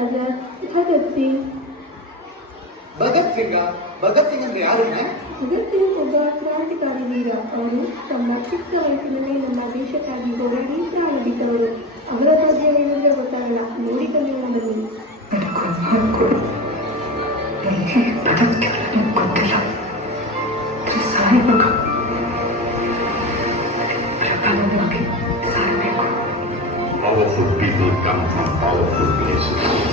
ಆದರೆ ಭಗತ್ ಸಿಂಗ್. ಭಗತ್ ಸಿಂಗ್ ಅಂದ್ರೆ ಯಾರನ್ನ? ಭಗತ್ ಸಿಂಗ್ ಒಬ್ಬ ಕ್ರಾಂತಿಕಾರಿ ವೀರ. ಅವರು ತಮ್ಮ ಚಿಕ್ಕ ವಯಸ್ಸಿನಲ್ಲೇ ನಮ್ಮ ದೇಶಕ್ಕಾಗಿ ಹೋರಾಡಿ ಪ್ರಾಣ ಬಿಟ್ಟವರು. ಅವರ ಧೈರ್ಯವೇನೆಂದ್ರೆ ಗೊತ್ತಾಗಲ್ಲ, ನೋಡಿ ಕಲಿಯೋಣ ಬನ್ನಿ. Powerful people come from powerful places.